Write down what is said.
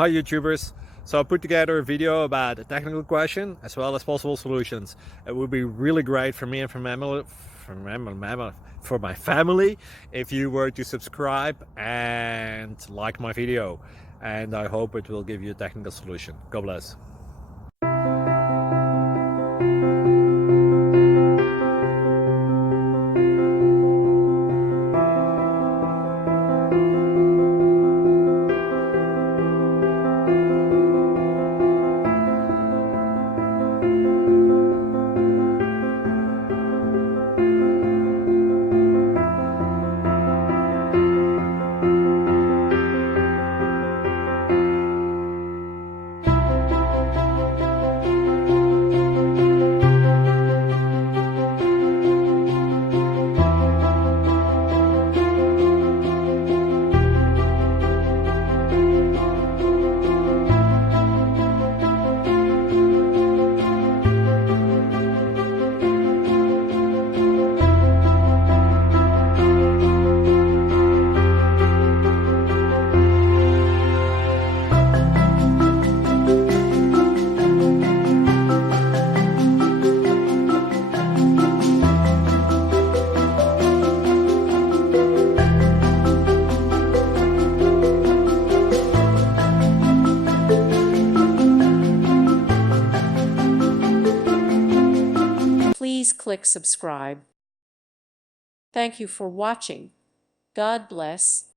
Hi YouTubers! So I put together a video about a technical question as well as possible solutions. It would be really great for me and for my family if you were to subscribe and like my video, and I hope it will give you a technical solution. God bless. Please click subscribe. Thank you for watching. God bless.